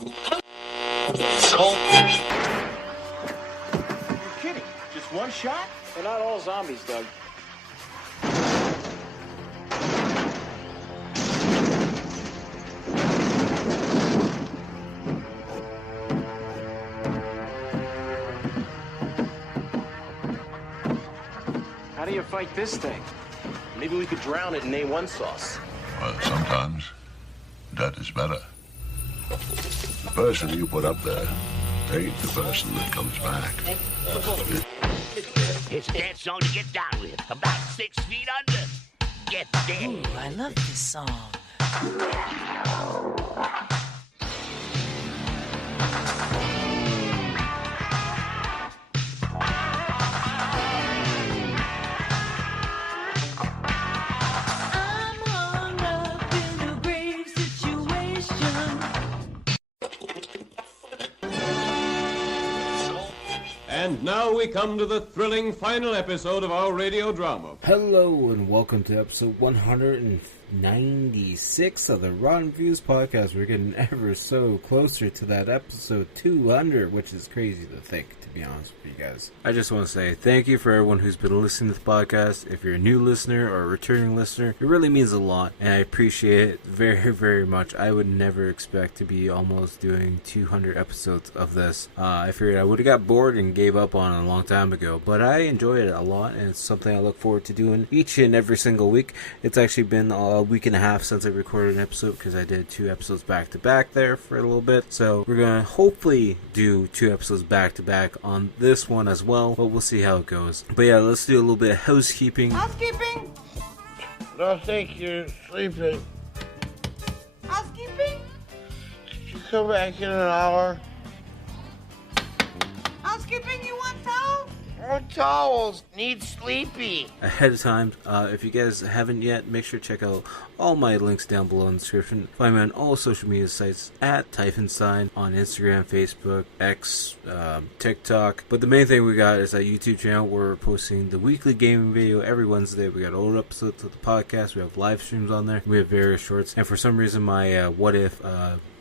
Kidding? Just one shot? They're not all zombies, Doug. How do you fight this thing? Maybe we could drown it in A1 sauce. Well, sometimes that is better. The person you put up there ain't the person that comes back. It's a dance song to get down with. About 6 feet under. Get there. Ooh, I love this song. And now we come to the thrilling final episode of our radio drama. Hello and welcome to episode 196 of the Rotten Views podcast. We're getting ever so closer to that episode 200, which is crazy to think, to be honest with you guys. I just want to say thank you for everyone who's been listening to the podcast. If you're a new listener or a returning listener, it really means a lot, and I appreciate it very, very much. I would never expect to be almost doing 200 episodes of this. I figured I would have got bored and gave up on it a long time ago, but I enjoy it a lot, and it's something I look forward to doing each and every single week. It's actually been a week and a half since I recorded an episode because I did 2 episodes back to back there for a little bit, so we're gonna hopefully do 2 episodes back to back on this one as well, but we'll see how it goes. But yeah, let's do a little bit of housekeeping. Housekeeping? No, thank you. Sleeping. Housekeeping? Could you come back in an hour? Housekeeping, you want towels? More towels. Need sleepy. Ahead of time, if you guys haven't yet, make sure to check out all my links down below in the description. Find me on all social media sites at Frankenstein on Instagram, Facebook, X, TikTok. But the main thing we got is that YouTube channel. We're posting the weekly gaming video every Wednesday. We got old episodes of the podcast. We have live streams on there. We have various shorts. And for some reason, my What If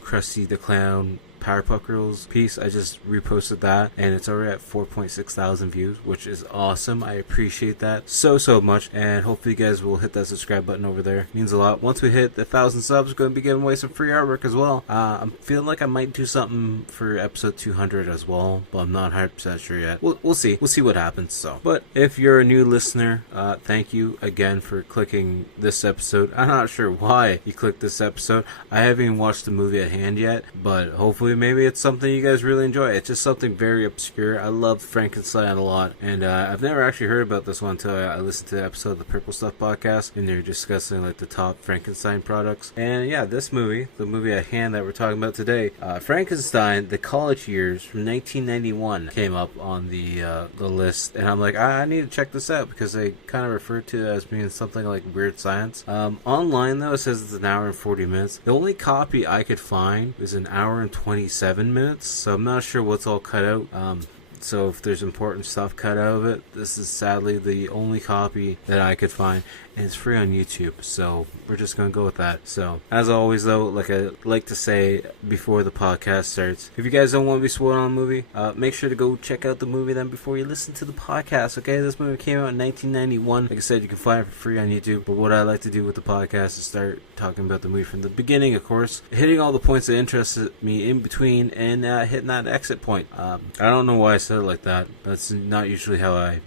Krusty the Clown Powerpuff Girls piece, I just reposted that, and it's already at 4.6 thousand views, which is awesome. I appreciate that so much, and hopefully you guys will hit that subscribe button over there. It means a lot. Once we hit the 1,000 subs, we're going to be giving away some free artwork as well. I'm feeling like I might do something for episode 200 as well, but I'm not 100% sure yet. We'll see what happens. So, but if you're a new listener, thank you again for clicking this episode. I'm not sure why you clicked this episode. I haven't even watched the movie at hand yet, but hopefully maybe it's something you guys really enjoy. It's just something very obscure. I love Frankenstein a lot, and I've never actually heard about this one until I listened to the episode of the Purple Stuff podcast, and they're discussing like the top Frankenstein products. And yeah, this movie, the movie at hand that we're talking about today, Frankenstein, The College Years from 1991, came up on the list, and I'm like, I need to check this out because they kind of refer to it as being something like weird science. Online though, it says it's an hour and 40 minutes. The only copy I could find is an hour and 27 minutes, so I'm not sure what's all cut out. So if there's important stuff cut out of it, this is sadly the only copy that I could find, and it's free on YouTube, so we're just going to go with that. So, as always though, like I like to say before the podcast starts, if you guys don't want to be spoiled on a movie, make sure to go check out the movie then before you listen to the podcast, okay? This movie came out in 1991. Like I said, you can find it for free on YouTube, but what I like to do with the podcast is start talking about the movie from the beginning, of course, hitting all the points that interested me in between, and hitting that exit point. I don't know why I said it like that. That's not usually how I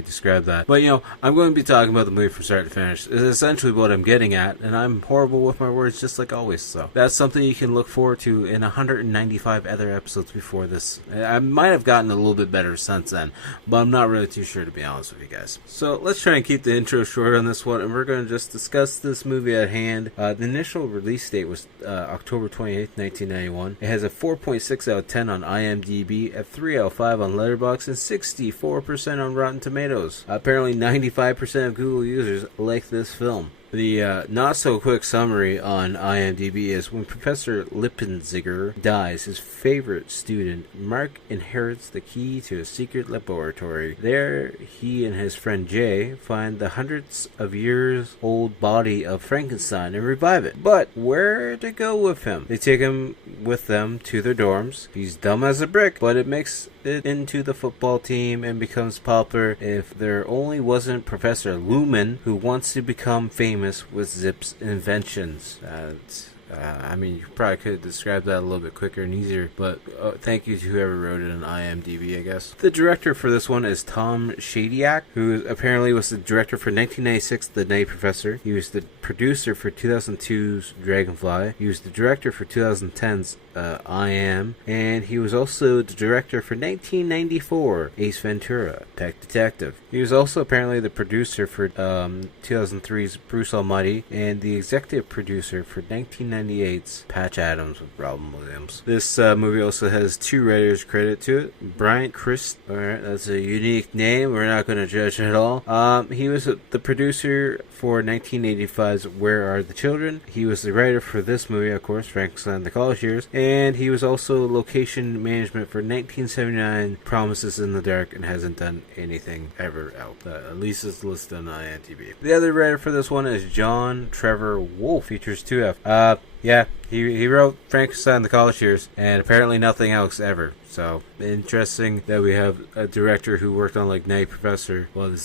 describe that. But, you know, I'm going to be talking about the movie from start to finish. Is essentially what I'm getting at, and I'm horrible with my words just like always, so that's something you can look forward to in 195 other episodes before this. I might have gotten a little bit better since then, but I'm not really too sure, to be honest with you guys. So let's try and keep the intro short on this one, and we're going to just discuss this movie at hand. The initial release date was October 28th, 1991. It has a 4.6 out of 10 on IMDb, a 3 out of 5 on Letterboxd, and 64% on Rotten Tomatoes. Apparently 95% of Google users like this film. The not-so-quick summary on IMDb is when Professor Lippenziger dies, his favorite student, Mark, inherits the key to a secret laboratory. There, he and his friend Jay find the hundreds of years old body of Frankenstein and revive it. But where to go with him? They take him with them to their dorms. He's dumb as a brick, but it makes it into the football team and becomes popular. If there only wasn't Professor Lumen, who wants to become famous with Zip's inventions. I mean, you probably could describe that a little bit quicker and easier, but thank you to whoever wrote it on IMDb, I guess. The director for this one is Tom Shadyac, who apparently was the director for 1996's The Night Professor. He was the producer for 2002's Dragonfly. He was the director for 2010's I Am, and he was also the director for 1994 Ace Ventura, Pet Detective. He was also apparently the producer for 2003's Bruce Almighty, and the executive producer for 1998's Patch Adams with Robin Williams. This movie also has 2 writers credited to it. Bryant Christ, alright, that's a unique name, we're not going to judge it at all. He was the producer for 1985's Where Are the Children? He was the writer for this movie, of course, Frankenstein the College Years, and he was also location management for 1979 Promises in the Dark, and hasn't done anything ever else. At least it's listed on IMDb. The other writer for this one is John Trevor Wolfe, features 2F. Yeah, he wrote Frankenstein the College Years, and apparently nothing else ever. So, interesting that we have a director who worked on, like, Night Professor. Well,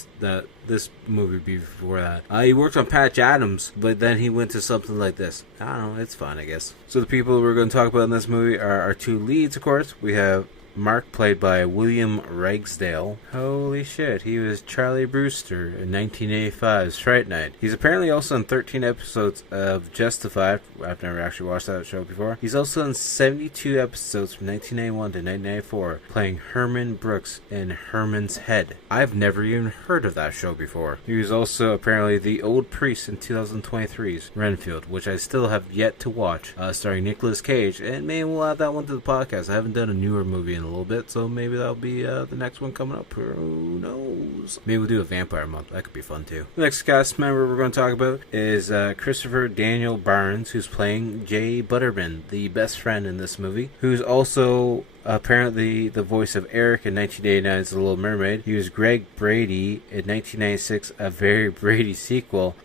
this movie before that. He worked on Patch Adams, but then he went to something like this. I don't know, it's fun, I guess. So the people we're going to talk about in this movie are our 2 leads, of course. We have Mark, played by William Ragsdale. Holy shit, he was Charlie Brewster in 1985's Fright Night. He's apparently also in 13 episodes of Justified. I've never actually watched that show before. He's also in 72 episodes from 1991 to 1994, playing Herman Brooks in Herman's Head. I've never even heard of that show before. He was also apparently the old priest in 2023's Renfield, which I still have yet to watch, starring Nicolas Cage, and maybe we'll add that one to the podcast. I haven't done a newer movie in a little bit, so maybe that'll be the next one coming up. Who knows? Maybe we'll do a vampire month. That could be fun too. The next cast member we're going to talk about is Christopher Daniel Barnes, who's playing Jay Butterman, the best friend in this movie, who's also apparently the voice of Eric in 1989's The Little Mermaid. He was Greg Brady in 1996, a Very Brady sequel.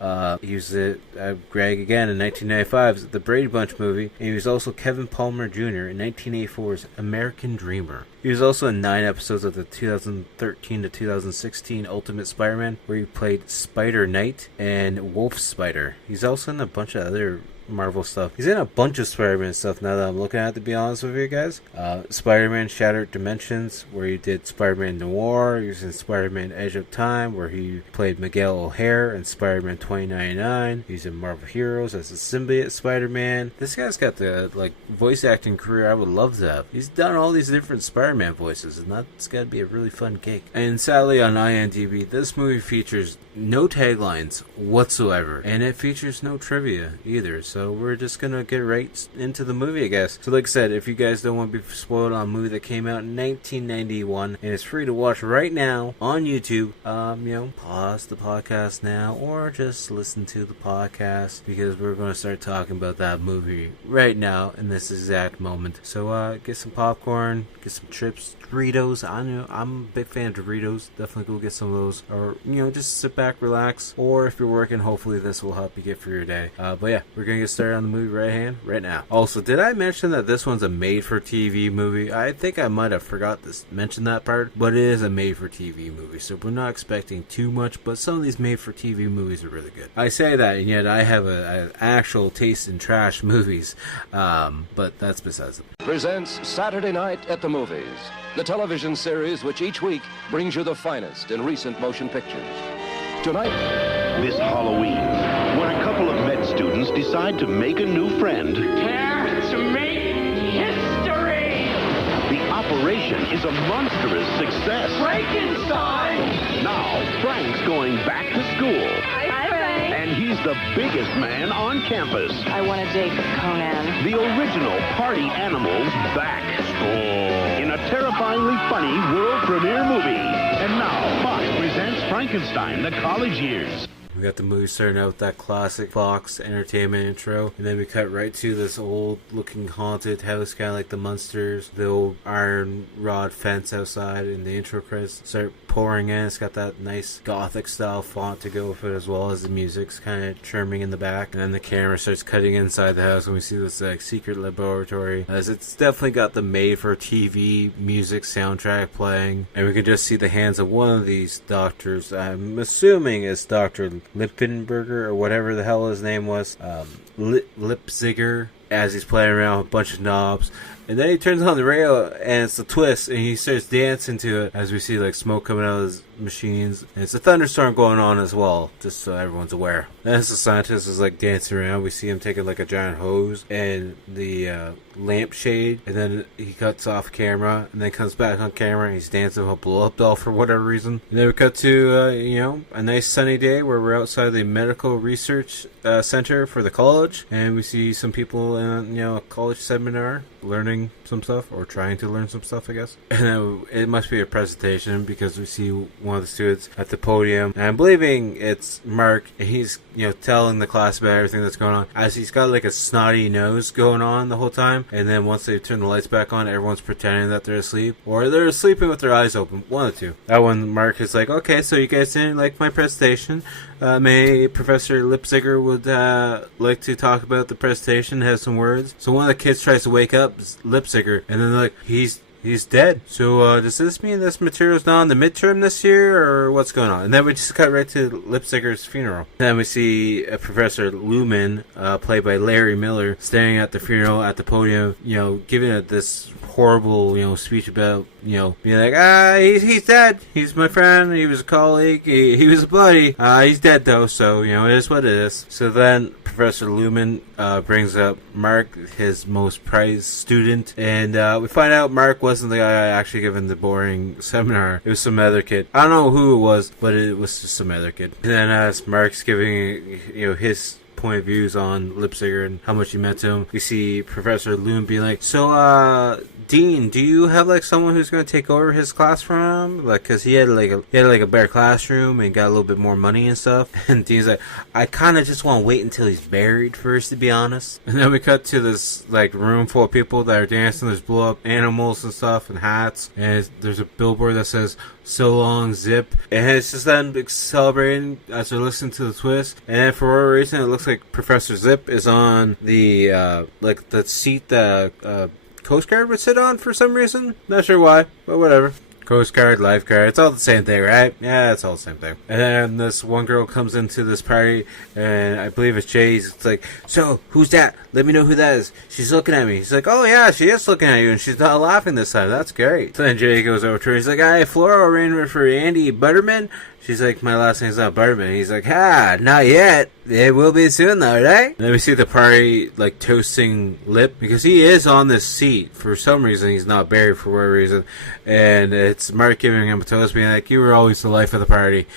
He was Greg again in 1995's The Brady Bunch movie, and he was also Kevin Palmer Jr. in 1984's American Dreamer. He was also in 9 episodes of the 2013 to 2016 Ultimate Spider-Man, where he played Spider Knight and Wolf Spider. He's also in a bunch of other Marvel stuff. He's in a bunch of Spider-Man stuff now that I'm looking at, to be honest with you guys. Spider-Man Shattered Dimensions, where he did Spider-Man Noir. He was in Spider-Man Edge of Time, where he played Miguel O'Hare, and Spider-Man 2099. He's in Marvel Heroes as the symbiote Spider-Man. This guy's got the voice acting career I would love to have. He's done all these different Spider-Man voices, and that's got to be a really fun gig. And sadly, on IMDb, this movie features no taglines whatsoever, and it features no trivia either. So we're just gonna get right into the movie, I guess. So like I said, if you guys don't want to be spoiled on a movie that came out in 1991 and it's free to watch right now on YouTube, pause the podcast now or just listen to the podcast, because we're gonna start talking about that movie right now in this exact moment. So get some popcorn, get some chips, Doritos. I know I'm a big fan of Doritos. Definitely go get some of those, or just sit back, relax, or if you're working, hopefully this will help you get through your day. But yeah, we're gonna get started on the movie right now. Also, did I mention that this one's a made-for-TV movie? I think I might have forgot to mention that part, but it is a made-for-TV movie, so we're not expecting too much, but some of these made-for-TV movies are really good. I say that, and yet I have an actual taste in trash movies, but that's besides it. Presents Saturday Night at the Movies, the television series which each week brings you the finest in recent motion pictures. Tonight, this Halloween, when a couple of med students decide to make a new friend. Prepare to make history! The operation is a monstrous success. Frankenstein! Now, Frank's going back to school. Hi, Frank. And he's the biggest man on campus. I want to date Conan. The original party animal's back. In a terrifyingly funny world premiere movie. And now, Fox presents Frankenstein, the College Years. We got the movie starting out with that classic Fox Entertainment intro, and then we cut right to this old-looking haunted house, kind of like the Munsters. The old iron rod fence outside, and the intro credits start pouring in. It's got that nice gothic-style font to go with it, as well as the music's kind of churning in the back. And then the camera starts cutting inside the house, and we see this like secret laboratory, as it's definitely got the made-for-TV music soundtrack playing, and we can just see the hands of one of these doctors. I'm assuming it's Dr. Lippenberger or whatever the hell his name was, Lipziger, as he's playing around with a bunch of knobs. And then he turns on the radio, and it's a twist, and he starts dancing to it as we see like smoke coming out of his machines. And it's a thunderstorm going on as well, just so everyone's aware. And as the scientist is like dancing around, we see him taking like a giant hose and the lampshade, and then he cuts off camera, and then comes back on camera, and he's dancing with a blow-up doll for whatever reason. And then we cut to, a nice sunny day where we're outside the medical research center for the college, and we see some people in, a college seminar learning some stuff, or trying to learn some stuff, I guess. And it must be a presentation, because we see one of the students at the podium, and I'm believing it's Mark, and he's, telling the class about everything that's going on, as he's got like a snotty nose going on the whole time. And then once they turn the lights back on, everyone's pretending that they're asleep, or they're sleeping with their eyes open, one of the two. That one, Mark is like, okay, so you guys didn't like my presentation. May Professor Lipziger would like to talk about the presentation, have some words. So one of the kids tries to wake up Lipziger, and then they're like, He's dead. So does this mean this material's not on the midterm this year, or what's going on? And then we just cut right to Lipziger's funeral. Then we see Professor Lumen, played by Larry Miller, standing at the funeral at the podium, giving it this horrible, speech about, being like, he's dead. He's my friend. He was a colleague. He was a buddy. He's dead though, so, it is what it is. So then Professor Lumen brings up Mark, his most prized student, and we find out Mark wasn't the guy actually giving the boring seminar. It was some other kid. I don't know who it was, but it was just some other kid. And then as Mark's giving, his point of views on Lipziger and how much he meant to him, we see Professor Loom being like, so, Dean, do you have like someone who's going to take over his class from him? Like, cause he had a better classroom and got a little bit more money and stuff. And Dean's like, I kind of just want to wait until he's buried first, to be honest. And then we cut to this like room full of people that are dancing. There's blow up animals and stuff and hats. And there's a billboard that says, "So long, Zip." And it's just them celebrating as they're listening to the twist. And then for whatever reason, it looks like Professor Zip is on the the seat that Coast Guard would sit on for some reason. Not sure why, but whatever. Coast Guard, lifeguard, it's all the same thing, right? Yeah, it's all the same thing. And then this one girl comes into this party, and I believe it's Jay. It's like, so, who's that? Let me know who that is. She's looking at me. He's like, oh yeah, she is looking at you, and she's not laughing this time. That's great. So then Jay goes over to her. He's like, hi, floral arrangement for Andy Butterman. She's like, my last name's not Butterman. He's like, not yet. It will be soon though, right? And then we see the party, like, toasting Lip, because he is on this seat. For some reason, he's not buried for whatever reason. And it's Mark giving him a toast, being like, you were always the life of the party.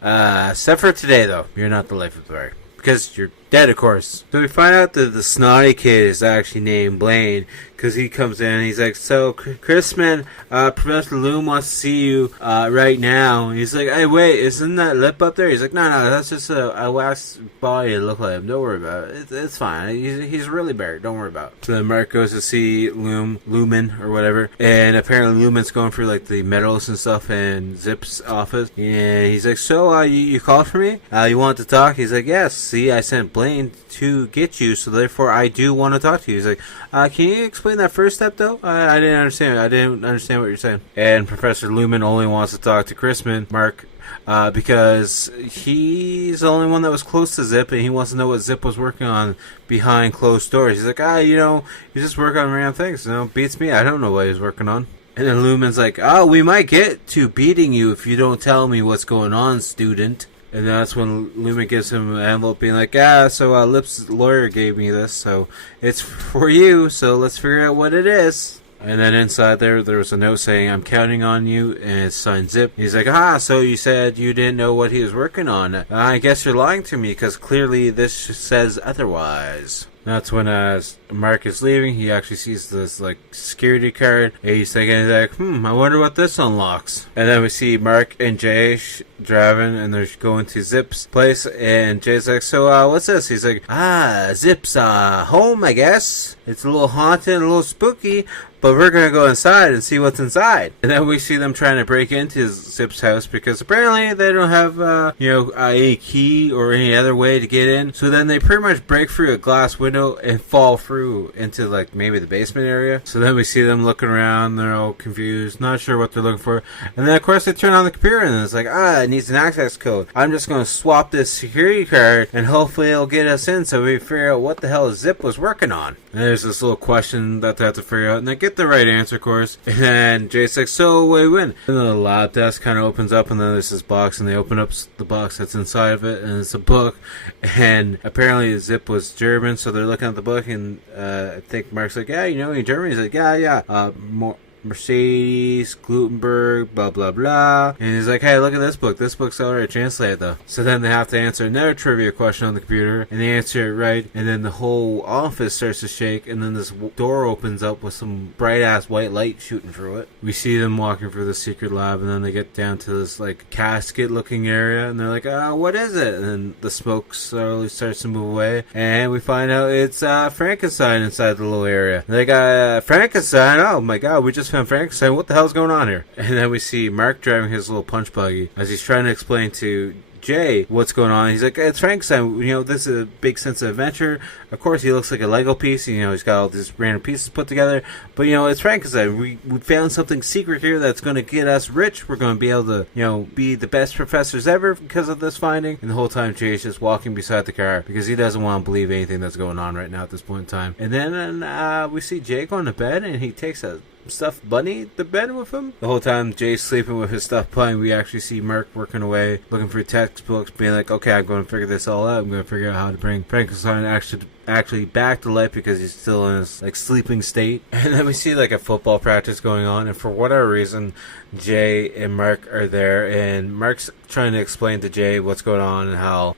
Except for today, though. You're not the life of the party. Because you're dead, of course. So we find out that the snotty kid is actually named Blaine, because he comes in and he's like, so, Chrisman, Professor Loom wants to see you right now. And he's like, hey, wait, isn't that Lip up there? He's like, no, that's just a wax body to look like him. Don't worry about it. It's fine. He's really buried. Don't worry about it. So then Mark goes to see Lumen, or whatever, and apparently Lumen's going for, like, the medals and stuff in Zip's office. And he's like, so, you called for me? You wanted to talk? He's like, yes. See, I sent Blaine to get you, so therefore I do want to talk to you. He's like, can you explain that first step, though? I didn't understand. I didn't understand what you're saying. And Professor Lumen only wants to talk to Chrisman, Mark, because he's the only one that was close to Zip, and he wants to know what Zip was working on behind closed doors. He's like, he's just working on random things. Beats me. I don't know what he's working on. And then Lumen's like, we might get to beating you if you don't tell me what's going on, student. And that's when Lumen gives him an envelope being like, so Lip's lawyer gave me this, so it's for you, so let's figure out what it is. And then inside there was a note saying, I'm counting on you, and it's signed Zip. He's like, so you said you didn't know what he was working on. I guess you're lying to me, because clearly this says otherwise. That's when Mark is leaving, he actually sees this like security card, and he's like, I wonder what this unlocks. And then we see Mark and Jay driving, and they're going to Zip's place, and Jay's like, so what's this? He's like, Zip's home, I guess. It's a little haunted, a little spooky, but we're gonna go inside and see what's inside. And then we see them trying to break into Zip's house because apparently they don't have a key or any other way to get in. So then they pretty much break through a glass window and fall through into like maybe the basement area. So then we see them looking around, they're all confused, not sure what they're looking for. And then of course they turn on the computer and it's like, it needs an access code. I'm just gonna swap this security card and hopefully it'll get us in so we figure out what the hell Zip was working on. And there's this little question that they have to figure out, and they get the right answer, of course. And then Jay's like, so what do we win? And then the lab desk kind of opens up, and then there's this box, and they open up the box that's inside of it, and it's a book. And apparently Zip was German, so they're looking at the book, and I think Mark's like, in German? He's like, yeah. Mercedes, Glutenberg, blah, blah, blah. And he's like, hey, look at this book. This book's already translated, though. So then they have to answer another trivia question on the computer, and they answer it right, and then the whole office starts to shake, and then this door opens up with some bright-ass white light shooting through it. We see them walking through the secret lab, and then they get down to this, like, casket-looking area, and they're like, what is it? And then the smoke slowly starts to move away, and we find out it's Frankenstein inside the little area. They got Frankenstein? Oh, my God, we just found Frankenstein. What the hell's going on here? And then we see Mark driving his little punch buggy as he's trying to explain to Jay what's going on. He's like, it's Frankenstein. This is a big sense of adventure. Of course, he looks like a Lego piece. He's got all these random pieces put together. But, it's Frankenstein. We found something secret here that's going to get us rich. We're going to be able to, be the best professors ever because of this finding. And the whole time, Jay's just walking beside the car because he doesn't want to believe anything that's going on right now at this point in time. And then we see Jay going to bed, and he takes a stuffed bunny to bed with him. The whole time Jay's sleeping with his stuffed bunny, we actually see Mark working away, looking for textbooks, being like, okay, I'm going to figure this all out. I'm going to figure out how to bring Frankenstein actually back to life because he's still in his sleeping state. And then we see a football practice going on, and for whatever reason Jay and Mark are there, and Mark's trying to explain to Jay what's going on and how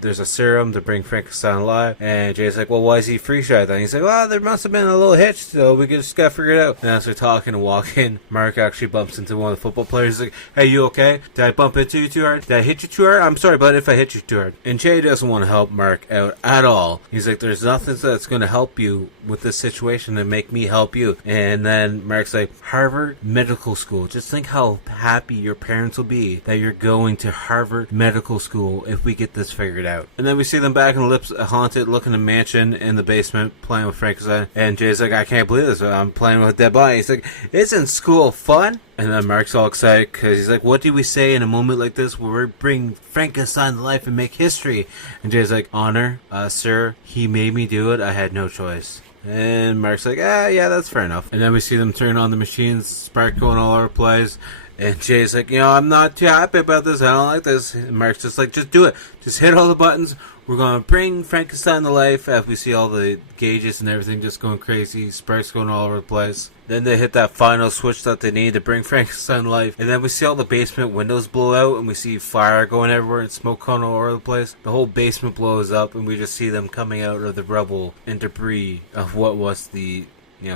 there's a serum to bring Frankenstein alive. And Jay's like, well, why is he freeze-dried then? He's like, well, there must have been a little hitch, so we just gotta figure it out. And as they're talking and walking, Mark actually bumps into one of the football players. He's like, hey, you okay? Did I bump into you too hard? Did I hit you too hard? I'm sorry, bud, if I hit you too hard. And Jay doesn't want to help Mark out at all. He's like, there's nothing that's going to help you with this situation and make me help you. And then Mark's like, Harvard Medical School. Just think how happy your parents will be that you're going to Harvard Medical School if we get this figured out. And then we see them back in the haunted looking a mansion in the basement playing with Frankenstein. And Jay's like, I can't believe this. I'm playing with a dead body. He's like, isn't school fun? And then Mark's all excited because he's like, what do we say in a moment like this where we bring Frankenstein to life and make history? And Jay's like, honor, sir, he made me do it. I had no choice. And Mark's like, yeah, that's fair enough. And then we see them turn on the machines, spark going all over the place. And Jay's like, I'm not too happy about this. I don't like this. And Mark's just like, just do it. Just hit all the buttons. We're going to bring Frankenstein to life as we see all the gauges and everything just going crazy. Sparks going all over the place. Then they hit that final switch that they need to bring Frankenstein to life. And then we see all the basement windows blow out, and we see fire going everywhere and smoke going all over the place. The whole basement blows up, and we just see them coming out of the rubble and debris of what was the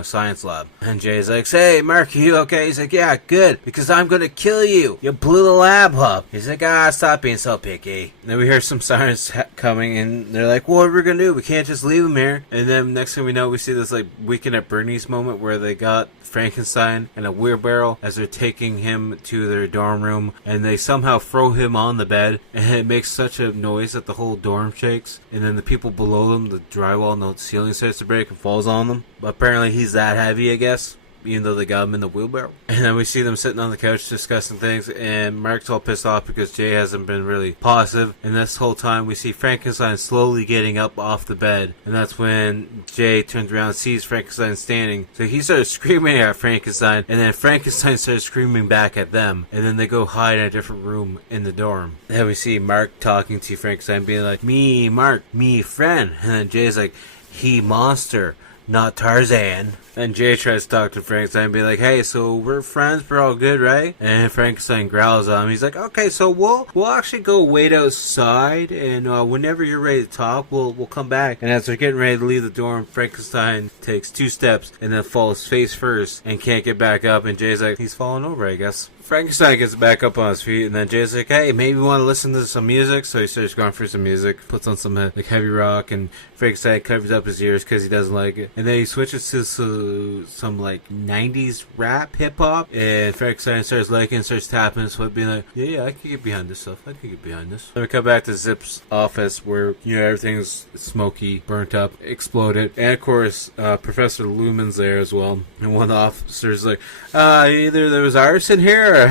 science lab. And Jay's like, hey, Mark, you okay? He's like, yeah, good, because I'm gonna kill you. You blew the lab up. He's like, stop being so picky. And then we hear some sirens coming, and they're like, what are we gonna do? We can't just leave him here. And then next thing we know, we see this Weekend at Bernie's moment where they got Frankenstein in a wheelbarrow as they're taking him to their dorm room, and they somehow throw him on the bed, and it makes such a noise that the whole dorm shakes. And then the people below them, the drywall and the ceiling starts to break and falls on them. But apparently he's that heavy, I guess, even though they got him in the wheelbarrow. And then we see them sitting on the couch discussing things, and Mark's all pissed off because Jay hasn't been really positive. And this whole time we see Frankenstein slowly getting up off the bed, and that's when Jay turns around and sees Frankenstein standing. So he starts screaming at Frankenstein, and then Frankenstein starts screaming back at them, and then they go hide in a different room in the dorm. And then we see Mark talking to Frankenstein, being like, me, Mark, me, friend. And then Jay's like, he monster, not Tarzan. And Jay tries to talk to Frankenstein and be like, hey, so we're friends, we're all good, right? And Frankenstein growls on him. He's like, okay, so we'll actually go wait outside, and whenever you're ready to talk, we'll come back. And as they're getting ready to leave the dorm, Frankenstein takes 2 steps and then falls face first and can't get back up. And Jay's like, he's falling over, I guess. Frankenstein gets back up on his feet, and then Jay's like, hey, maybe you want to listen to some music? So he starts going for some music, puts on some like heavy rock, and Frankenstein covers up his ears because he doesn't like it. And then he switches to some like 90s rap hip-hop, and Frankenstein starts liking it, starts tapping his foot, being like, yeah, I can get behind this stuff. I can get behind this. Then we come back to Zip's office where, everything's smoky, burnt up, exploded. And of course, Professor Lumen's there as well. And one of the officers is like, either there was arson here,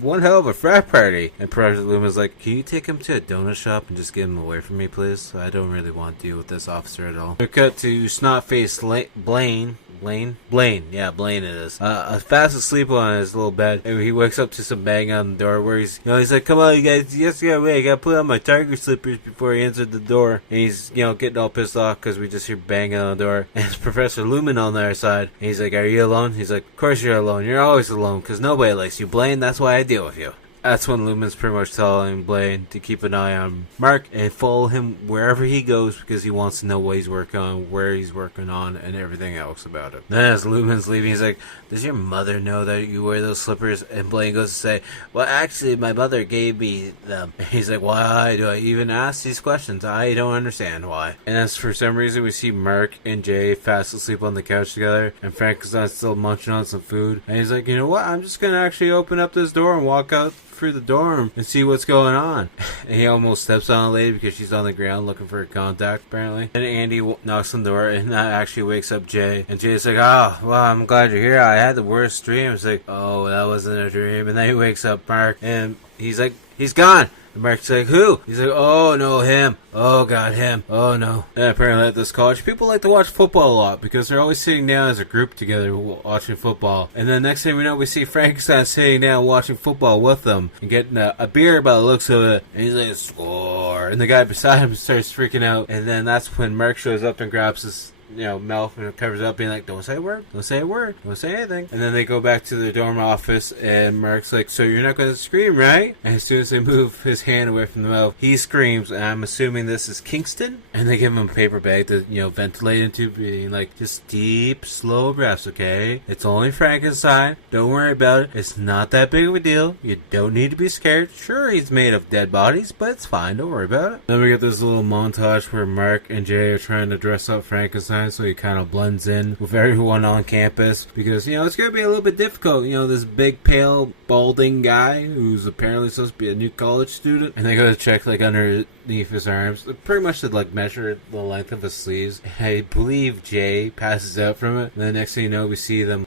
one hell of a frat party. And Professor Lumen's like, can you take him to a donut shop and just get him away from me, please? I don't really want to deal with this officer at all. We cut to snot-faced Blaine. Blaine it is. Fast asleep on his little bed, and he wakes up to some bang on the door where he's like, come on, you guys, yes, yeah, wait, I gotta put on my tiger slippers before he answered the door. And he's, getting all pissed off because we just hear banging on the door. And it's Professor Lumen on the other side. And he's like, are you alone? He's like, of course you're alone. You're always alone because nobody likes you, Blaine. That's why I deal with you. That's when Lumen's pretty much telling Blaine to keep an eye on Mark and follow him wherever he goes because he wants to know what he's working on, where he's working on, and everything else about it. Then as Lumen's leaving, he's like, does your mother know that you wear those slippers? And Blaine goes to say, well, actually, my mother gave me them. And he's like, why do I even ask these questions? I don't understand why. And as for some reason, we see Mark and Jay fast asleep on the couch together, and Frankenstein's still munching on some food. And he's like, you know what? I'm just going to actually open up this door and walk out through the dorm and see what's going on. And he almost steps on a lady because she's on the ground looking for a contact, apparently. And Andy knocks on the door, and that actually wakes up Jay. And Jay's like, oh, well, I'm glad you're here. I had the worst dream. It's like, oh, that wasn't a dream. And then he wakes up Mark, and he's like, he's gone. And Mark's like, who? He's like, oh, no, him. Oh, God, him. Oh, no. And apparently at this college, people like to watch football a lot because they're always sitting down as a group together watching football. And then next thing we know, we see Frankenstein sitting down watching football with them and getting a beer by the looks of it. And he's like, score. And the guy beside him starts freaking out. And then that's when Mark shows up and grabs his mouth and covers up, being like, don't say a word, don't say a word, don't say anything. And then they go back to the dorm office, and Mark's like, so you're not going to scream, right? And as soon as they move his hand away from the mouth, he screams, and I'm assuming this is Kingston. And they give him a paper bag to, ventilate into, being like, just deep, slow breaths, okay? It's only Frankenstein. Don't worry about it. It's not that big of a deal. You don't need to be scared. Sure, he's made of dead bodies, but it's fine. Don't worry about it. Then we get this little montage where Mark and Jay are trying to dress up Frankenstein so he kind of blends in with everyone on campus because, it's going to be a little bit difficult. This big, pale, balding guy who's apparently supposed to be a new college student, and they go to check, underneath his arms, pretty much to, measure the length of his sleeves. I believe Jay passes out from it, and the next thing you know, we see them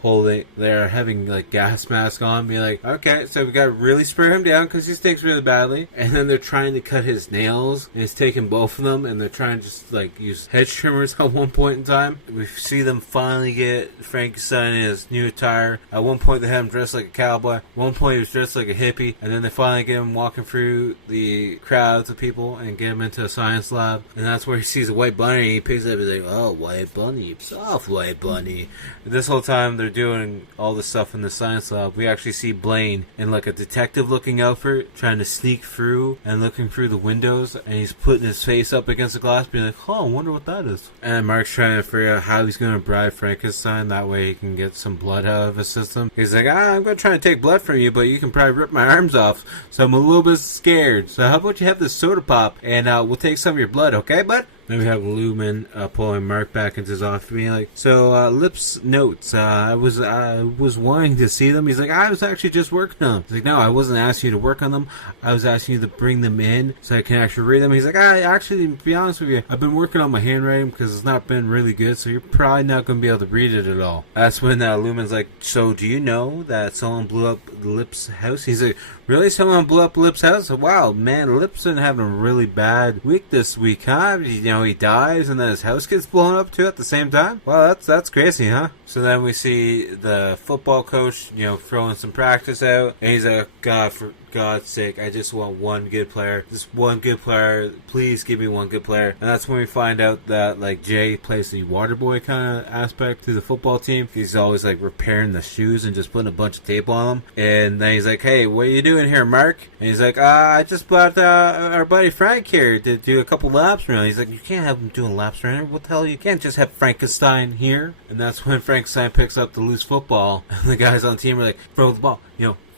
they're having, gas mask on, being like, okay, so we got to really spray him down because he stinks really badly, and then they're trying to cut his nails, and it's taking both of them, and they're trying to just, use hedge trimmers at one point in time. We see them finally get Frankenstein in his new attire. At one point, they had him dressed like a cowboy. At one point, he was dressed like a hippie. And then they finally get him walking through the crowds of people and get him into a science lab. And that's where he sees a white bunny. And he picks it up and he's like, oh, white bunny. Soft white bunny. And this whole time, they're doing all this stuff in the science lab. We actually see Blaine in, a detective-looking outfit trying to sneak through and looking through the windows. And he's putting his face up against the glass being like, oh, I wonder what that is. And Mark's trying to figure out how he's going to bribe Frankenstein, that way he can get some blood out of his system. He's like, I'm going to try to take blood from you, but you can probably rip my arms off, so I'm a little bit scared. So how about you have this soda pop, and we'll take some of your blood, okay, bud? Then we have Lumen pulling Mark back into his office, being like, so, Lip's notes, I was wanting to see them. He's like, I was actually just working on them. He's like, no, I wasn't asking you to work on them. I was asking you to bring them in so I can actually read them. He's like, actually, to be honest with you, I've been working on my handwriting because it's not been really good, so you're probably not going to be able to read it at all. That's when Lumen's like, so do you know that someone blew up Lip's house? He's like, really? Someone blew up Lip's house? Wow, man, Lip's been having a really bad week this week, huh? he dies and then his house gets blown up too at the same time. Well, that's crazy, huh? So then we see the football coach, throwing some practice out, and he's like, God, for God's sake, I just want one good player. Just one good player. Please give me one good player. And that's when we find out that, like, Jay plays the water boy kind of aspect to the football team. He's always, like, repairing the shoes and just putting a bunch of tape on them. And then he's like, hey, what are you doing here, Mark? And he's like, I just brought our buddy Frank here to do a couple laps around. He's like, you can't have him doing laps around here. What the hell? You can't just have Frankenstein here. And that's when Frankenstein picks up the loose football. And the guys on the team are like, throw the ball.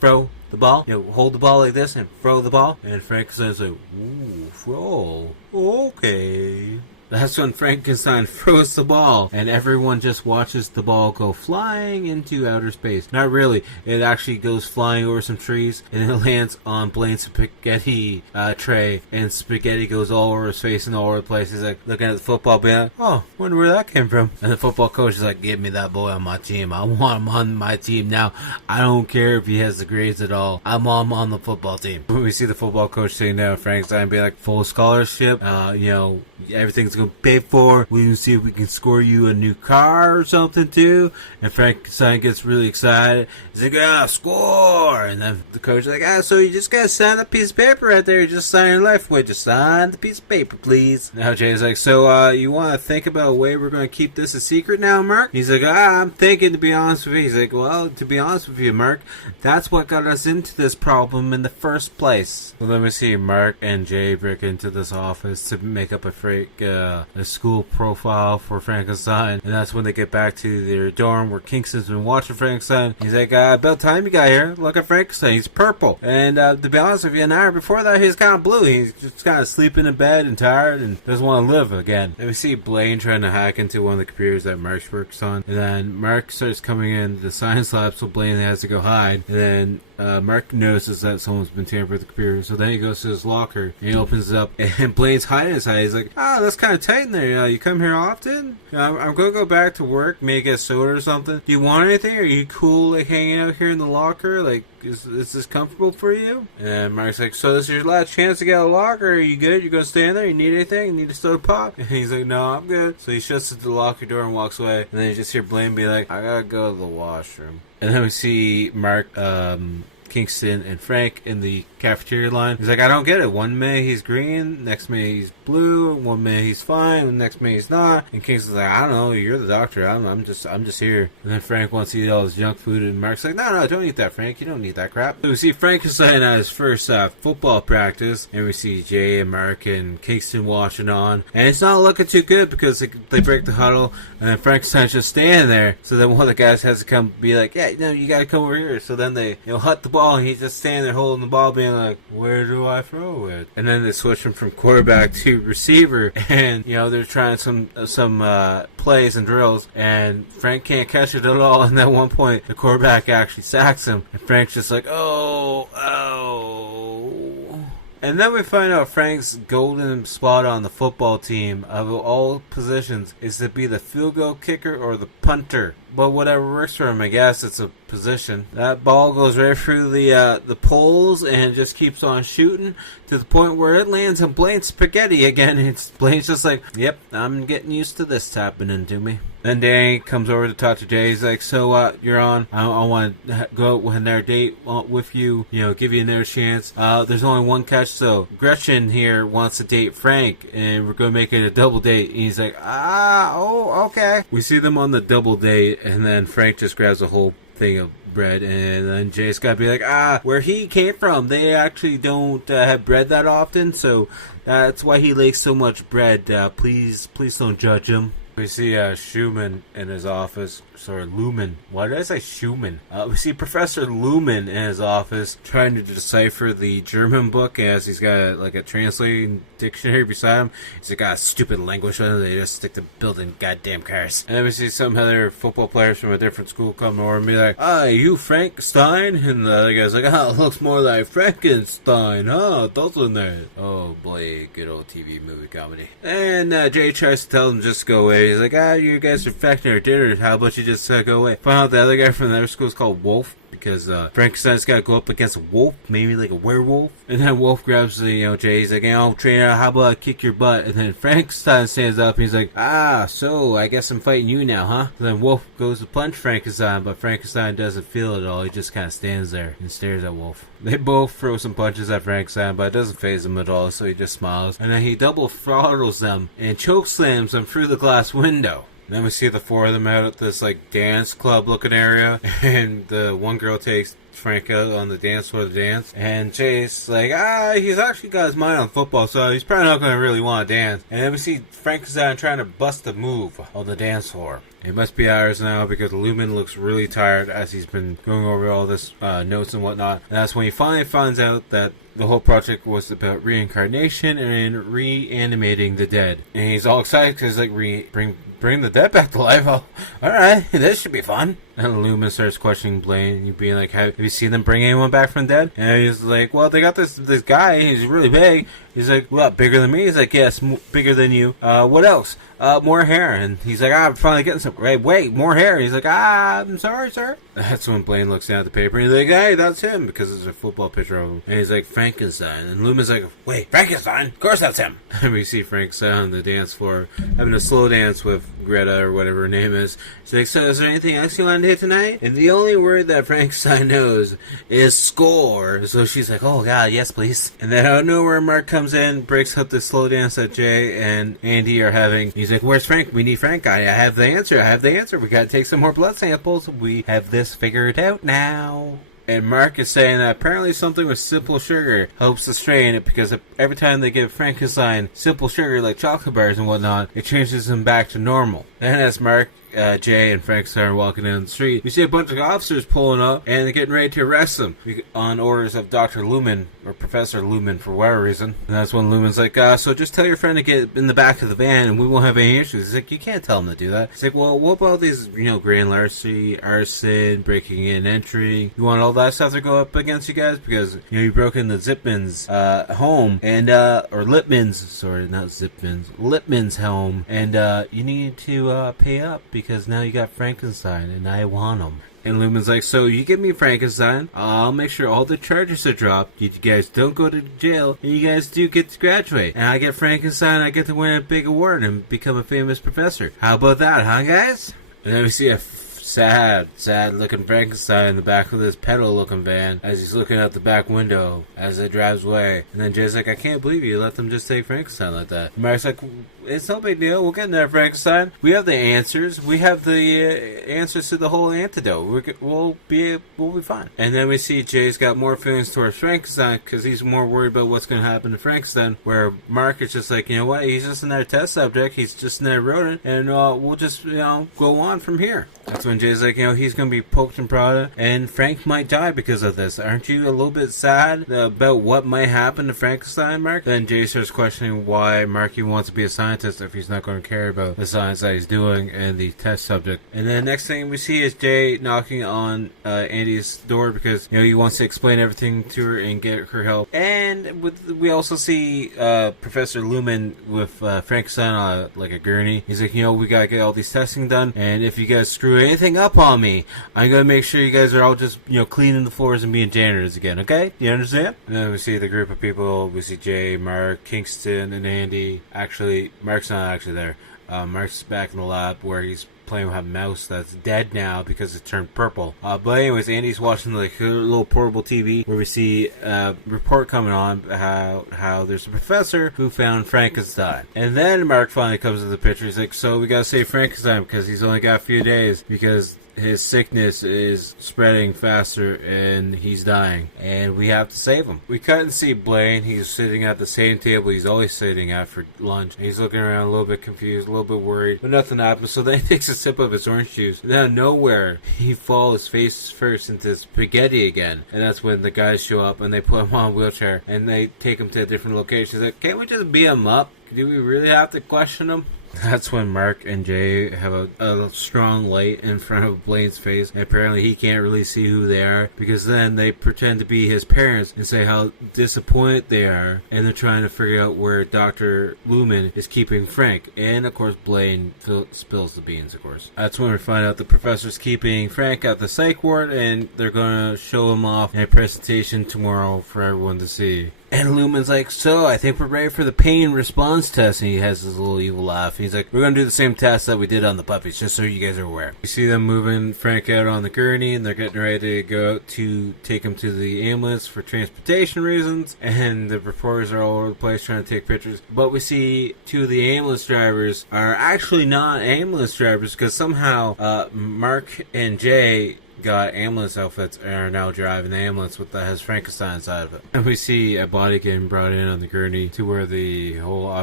Throw the ball. Hold the ball like this and throw the ball. And Frankenstein's like, ooh, throw. Okay. That's when Frankenstein throws the ball, and everyone just watches the ball go flying into outer space. Not really. It actually goes flying over some trees, and it lands on Blaine's spaghetti tray, and spaghetti goes all over his face and all over the place. He's like looking at the football, being like, oh, wonder where that came from. And the football coach is like, give me that boy on my team. I want him on my team now. I don't care if he has the grades at all. I'm on the football team. When we see the football coach sitting down, Frankenstein be like, full scholarship, everything's going to pay for. We can see if we can score you a new car or something too. And Frankenstein gets really excited. He's like, score! And then the coach is like, so you just gotta sign a piece of paper right there. You just sign your life away. Just sign the piece of paper, please. Now Jay's like, so you want to think about a way we're going to keep this a secret now, Mark? He's like, I'm thinking, to be honest with you. He's like, well, to be honest with you, Mark, that's what got us into this problem in the first place. Well, then we see Mark and Jay break into this office to make up a fake a school profile for Frankenstein, and that's when they get back to their dorm where Kingston's been watching Frankenstein. He's like, about time you got here. Look at Frankenstein. He's purple. And to be honest with you, an hour before that, he's kind of blue. He's just kind of sleeping in bed and tired and doesn't want to live again. And we see Blaine trying to hack into one of the computers that Mark works on. And then Mark starts coming in the science lab, so Blaine has to go hide. And then Mark notices that someone's been tampering with the computer, so then he goes to his locker and he opens it up, and Blaine's hiding inside. He's like, that's kind of tight in there. You come here often? I'm gonna go back to work, maybe get soda or something. Do you want anything? Are you cool, like, hanging out here in the locker? Like, is this comfortable for you? And Mark's like, so this is your last chance to get a locker. Are you good? You gonna stay in there? You need anything? You need a soda pop? And he's like, no, I'm good. So he shuts the locker door and walks away, and then you just hear Blaine be like, I gotta go to the washroom. And then we see Mark, Kingston, and Frank in the cafeteria line. He's like, I don't get it. One minute he's green, next minute he's blue, one minute he's fine, the next minute he's not. And Kingston's like, I don't know, you're the doctor. I'm just here. And then Frank wants to eat all his junk food, and Mark's like, no, don't eat that, Frank. You don't need that crap. So we see Frankenstein at his first football practice, and we see Jay and Mark and Kingston watching on. And it's not looking too good because they break the huddle, and then Frankenstein's just standing there. So then one of the guys has to come be like, yeah, you gotta come over here. So then they hut the ball, and he's just standing there holding the ball, being like, where do I throw it? And then they switch him from quarterback to receiver, and they're trying some plays and drills, and Frank can't catch it at all. And at one point the quarterback actually sacks him, and Frank's just like, oh. And then we find out Frank's golden spot on the football team of all positions is to be the field goal kicker or the punter. But whatever works for him, I guess it's a position. That ball goes right through the poles and just keeps on shooting to the point where it lands on Blaine's spaghetti again. Blaine's just like, yep, I'm getting used to this happening to me. Then Danny comes over to talk to Jay. He's like, so you're on. I want to go with another date with you. Give you another chance. There's only one catch, so Gretchen here wants to date Frank, and we're going to make it a double date. And he's like, okay. We see them on the double date, and then Frank just grabs a whole thing of bread, and then Jay's got to be like, where he came from, they actually don't have bread that often, so that's why he likes so much bread. Please don't judge him. We see Schumann in his office. Sorry, Lumen. Why did I say Schumann? We see Professor Lumen in his office trying to decipher the German book as he's got a translating dictionary beside him. He's got stupid language on it. They just stick to building goddamn cars. And then we see some other football players from a different school come over and be like, you Frankenstein? And the other guy's like, it looks more like Frankenstein, doesn't it? Oh boy, good old TV movie comedy. And Jay tries to tell them just to go away. He's like, you guys are affecting our dinner. How about you just go away? Find out the other guy from the other school is called Wolf, because Frankenstein's got to go up against a wolf, maybe like a werewolf. And then Wolf grabs Jay. He's like, trainer, how about I kick your butt? And then Frankenstein stands up and he's like, so I guess I'm fighting you now, huh? And then Wolf goes to punch Frankenstein, but Frankenstein doesn't feel it at all. He just kind of stands there and stares at Wolf. They both throw some punches at Frankenstein, but it doesn't faze him at all, so he just smiles. And then he double throttles them and choke slams them through the glass window. Then we see the four of them out at this like dance club looking area, and the one girl takes Frank out on the dance floor to dance, and Jay's like, he's actually got his mind on football, so he's probably not going to really want to dance. And then we see Frankenstein trying to bust a move on the dance floor. It must be hours now because Lumen looks really tired as he's been going over all this notes and whatnot. And that's when he finally finds out that the whole project was about reincarnation and reanimating the dead. And he's all excited because like bring the dead back to life. Oh, alright, this should be fun. And Lumen starts questioning Blaine, being like, have you seen them bring anyone back from the dead? And he's like, well, they got this guy, he's really big. He's like, what, bigger than me? He's like, yes, bigger than you. What else? More hair. And he's like, I'm finally getting some. Wait, more hair. And he's like, I'm sorry, sir. That's when Blaine looks down at the paper and he's like, hey, that's him, because there's a football picture of him. And he's like, Frankenstein. And Lumen's like, wait, Frankenstein? Of course that's him. And we see Frankenstein on the dance floor having a slow dance with Greta or whatever her name is. She's like, so is there anything else you want to do tonight? And the only word that Frankenstein knows is score. So she's like, oh god, yes please. And then out of nowhere, Mark comes in, breaks up the slow dance that Jay and Andy are having. He's like, where's Frank? We need Frank. I have the answer. We gotta take some more blood samples. We have this figured out now. And Mark is saying that apparently something with simple sugar helps the strain it, because every time they give Frankenstein simple sugar like chocolate bars and whatnot, it changes him back to normal. And as Mark, Jay, and Frankenstein are walking down the street, we see a bunch of officers pulling up and they're getting ready to arrest them on orders of Dr. Lumen, or Professor Lumen for whatever reason. And that's when Lumen's like, so just tell your friend to get in the back of the van and we won't have any issues. He's like, you can't tell him to do that. He's like, well, what about these, grand larceny, arson, breaking in, entry? You want all that stuff to go up against you guys? Because, you broke into Zipman's home, and, or Lipman's, sorry, not Zipman's, Lipman's home, and you need to pay up because now you got Frankenstein and I want him. And Lumen's like, so you give me Frankenstein, I'll make sure all the charges are dropped, you guys don't go to jail, and you guys do get to graduate. And I get Frankenstein, I get to win a big award and become a famous professor. How about that, huh guys? And then we see a sad looking Frankenstein in the back of this pedal looking van as he's looking out the back window as it drives away. And then Jay's like, I can't believe you let them just take Frankenstein like that. And Mark's like, it's no big deal, we'll get in there, Frankenstein. We have the answers. We have the answers to the whole antidote. We'll be fine. And then we see Jay's got more feelings towards Frankenstein because he's more worried about what's going to happen to Frankenstein, where Mark is just like, you know what, he's just another test subject, he's just another rodent, and we'll just, go on from here. That's when Jay's like, he's going to be poked and prodded, and Frank might die because of this. Aren't you a little bit sad about what might happen to Frankenstein, Mark? Then Jay starts questioning why Marky wants to be a scientist if he's not going to care about the science that he's doing and the test subject. And then next thing we see is Jay knocking on Andy's door because, he wants to explain everything to her and get her help. And we also see Professor Lumen with Frankenstein on like a gurney. He's like, we got to get all these testing done, and if you guys screw anything up on me, I'm going to make sure you guys are all just, cleaning the floors and being janitors again, okay? You understand? And then we see the group of people. We see Jay, Mark, Kingston, and Andy. Actually, Mark's not actually there. Mark's back in the lab where he's playing with a mouse that's dead now because it turned purple. But anyways, Andy's watching like a little portable TV where we see a report coming on how there's a professor who found Frankenstein. And then Mark finally comes to the picture. He's like, so we gotta save Frankenstein because he's only got a few days because his sickness is spreading faster and he's dying, and we have to save him. We cut and see Blaine. He's sitting at the same table he's always sitting at for lunch. He's looking around a little bit confused, a little bit worried, but nothing happens. So then he takes a sip of his orange juice, and out of nowhere he falls face first into spaghetti again. And that's when the guys show up and they put him on a wheelchair and they take him to a different location. He's like, can't we just beat him up? Do we really have to question him? That's when Mark and Jay have a strong light in front of Blaine's face. And apparently he can't really see who they are, because then they pretend to be his parents and say how disappointed they are, and they're trying to figure out where Dr. Lumen is keeping Frank. And of course Blaine spills the beans, of course. That's when we find out the professor's keeping Frank at the psych ward, and they're going to show him off in a presentation tomorrow for everyone to see. And Lumen's like, so I think we're ready for the pain response test. And he has this little evil laugh. He's like, we're going to do the same test that we did on the puppies, just so you guys are aware. You see them moving Frank out on the gurney, and they're getting ready to go out to take him to the ambulance for transportation reasons. And the reporters are all over the place trying to take pictures. But we see two of the ambulance drivers are actually not ambulance drivers, because somehow Mark and Jay got ambulance outfits and are now driving the ambulance that has Frankenstein inside of it. And we see a body getting brought in on the gurney to where the whole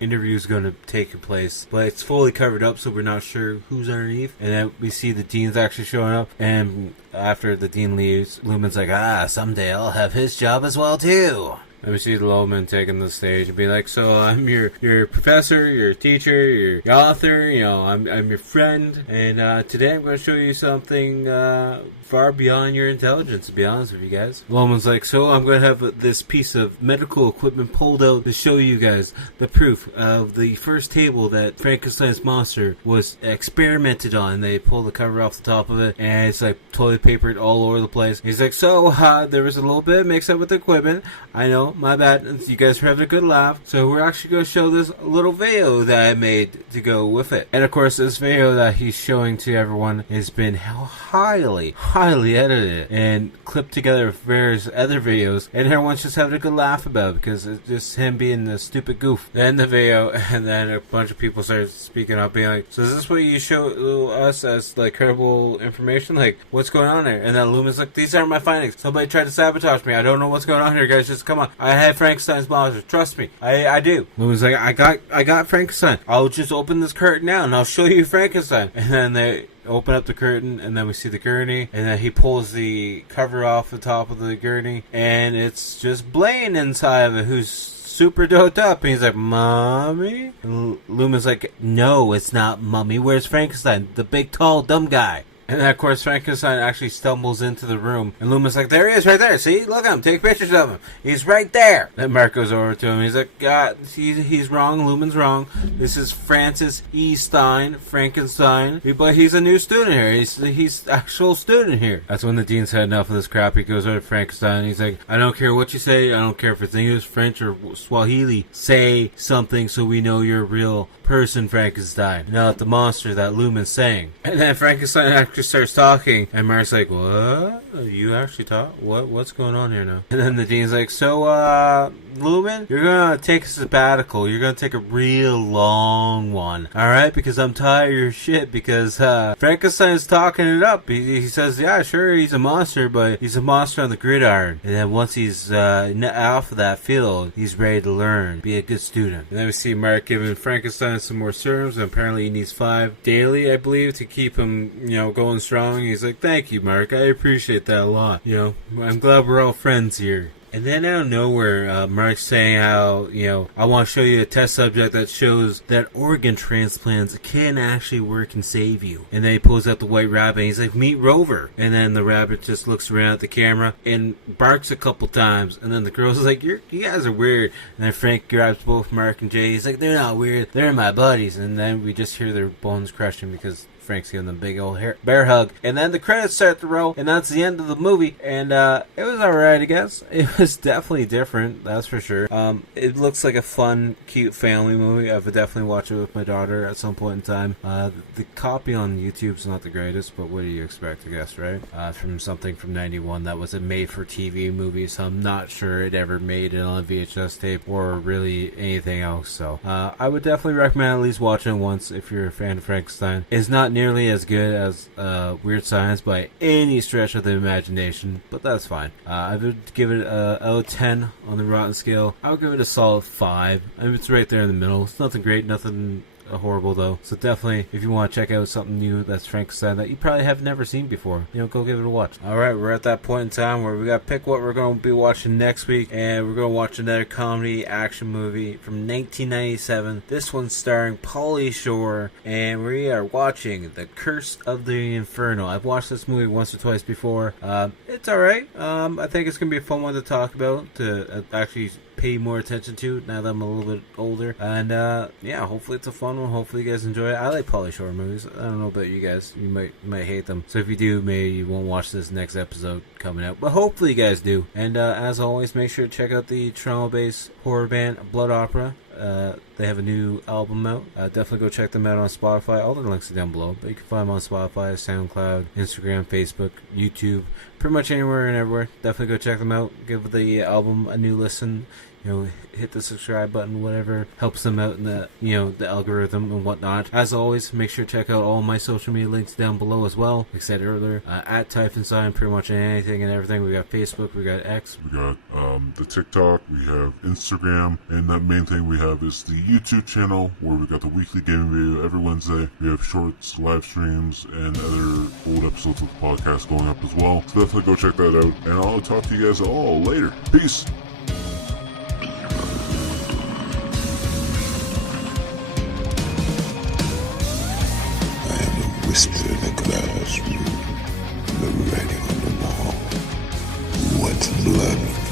interview is going to take place, but it's fully covered up, so we're not sure who's underneath. And then we see the dean's actually showing up, and after the dean leaves, Lumen's like, someday I'll have his job as well too. And we see the Lumen taking the stage and be like, so I'm your professor, your teacher, your author, I'm your friend, and today I'm going to show you something far beyond your intelligence, to be honest with you guys. Lumen's like, so I'm going to have this piece of medical equipment pulled out to show you guys the proof of the first table that Frankenstein's monster was experimented on. And they pull the cover off the top of it, and it's like toilet papered all over the place. He's like, so there was a little bit of mix up with the equipment. I know, my bad. You guys are having a good laugh. So we're actually going to show this little video that I made to go with it. And of course, this video that he's showing to everyone has been highly edited and clipped together with various other videos, and everyone's just having a good laugh about it because it's just him being the stupid goof. Then the video, and then a bunch of people started speaking up, being like, so is this what you show us as credible information? What's going on there? And then Lumen's like, these aren't my findings. Somebody tried to sabotage me. I don't know what's going on here, guys. Just come on. I had Frankenstein's monster. Trust me. I do. Lumen's like, I got Frankenstein. I'll just open this curtain now and I'll show you Frankenstein. And then they open up the curtain, and then we see the gurney, and then he pulls the cover off the top of the gurney, and it's just Blaine inside of it, who's super doped up, and he's like, Mommy? And Lumen's like, no, it's not Mummy. Where's Frankenstein? The big, tall, dumb guy. And then, of course, Frankenstein actually stumbles into the room. And Lumen's like, there he is, right there. See? Look at him. Take pictures of him. He's right there. Then Mark goes over to him. He's like, God, he's wrong. Lumen's wrong. This is Francis E. Stein, Frankenstein. But he's a new student here. He's actual student here. That's when the dean's had enough of this crap. He goes over to Frankenstein. And he's like, I don't care what you say. I don't care if it's English, French, or Swahili. Say something so we know you're a real person, Frankenstein, not the monster that Lumen's saying. And then Frankenstein actually starts talking, and Mark's like, what? You actually talk? What's going on here now? And then the dean's like, so, Lumen, you're gonna take a sabbatical. You're gonna take a real long one, alright? Because I'm tired of your shit, because, Frankenstein's talking it up. He says, yeah, sure, he's a monster, but he's a monster on the gridiron. And then once he's, off of that field, he's ready to learn, be a good student. And then we see Mark giving Frankenstein some more serums, and apparently he needs 5 daily, I believe, to keep him, going strong. He's like, thank you, Mark. I appreciate that a lot. I'm glad we're all friends here. And then out of nowhere, Mark's saying how, I want to show you a test subject that shows that organ transplants can actually work and save you. And then he pulls out the white rabbit and he's like, meet Rover. And then the rabbit just looks around at the camera and barks a couple times. And then the girl's like, you guys are weird. And then Frank grabs both Mark and Jay. He's like, they're not weird. They're my buddies. And then we just hear their bones crushing because Frank's giving them a big old bear hug. And then the credits start to roll, and that's the end of the movie. And it was alright, I guess. It was definitely different, that's for sure. It looks like a fun, cute family movie. I would definitely watch it with my daughter at some point in time. The copy on YouTube's not the greatest, but what do you expect, I guess, right? From something from 91 that was a made-for-TV movie, so I'm not sure it ever made it on a VHS tape or really anything else. So I would definitely recommend at least watching it once if you're a fan of Frankenstein. It's not nearly as good as Weird Science by any stretch of the imagination, but that's fine. I would give it out of 10 on the Rotten scale. I would give it a solid 5. I mean, it's right there in the middle. It's nothing great, nothing horrible though. So definitely, if you want to check out something new that's Frankenstein that you probably have never seen before, go give it a watch. Alright, we're at that point in time where we got to pick what we're going to be watching next week, and we're going to watch another comedy action movie from 1997. This one's starring Pauly Shore, and we are watching The Curse of the Inferno. I've watched this movie once or twice before. It's alright. I think it's going to be a fun one to talk about, to actually pay more attention to now that I'm a little bit older. And hopefully it's a fun one. Hopefully you guys enjoy it. I like Pauly Shore movies. I don't know about you guys. You might hate them. So if you do, maybe you won't watch this next episode coming out. But hopefully you guys do. And as always, make sure to check out the Toronto-based horror band Blood Opera. They have a new album out. Definitely go check them out on Spotify. All the links are down below, but you can find them on Spotify, SoundCloud, Instagram, Facebook, YouTube, pretty much anywhere and everywhere. Definitely go check them out. Give the album a new listen. Hit the subscribe button, whatever helps them out in the the algorithm and whatnot. As always, make sure to check out all my social media links down below as well. Like I said earlier, at Typhonsign, pretty much anything and everything. We got Facebook, we got X, we got the TikTok, we have Instagram, and that main thing we have is the YouTube channel where we got the weekly gaming video every Wednesday. We have shorts, live streams, and other old episodes of the podcast going up as well. So definitely go check that out, and I'll talk to you guys all later. Peace. Whisper in the classroom, the writing on the wall. What's blood?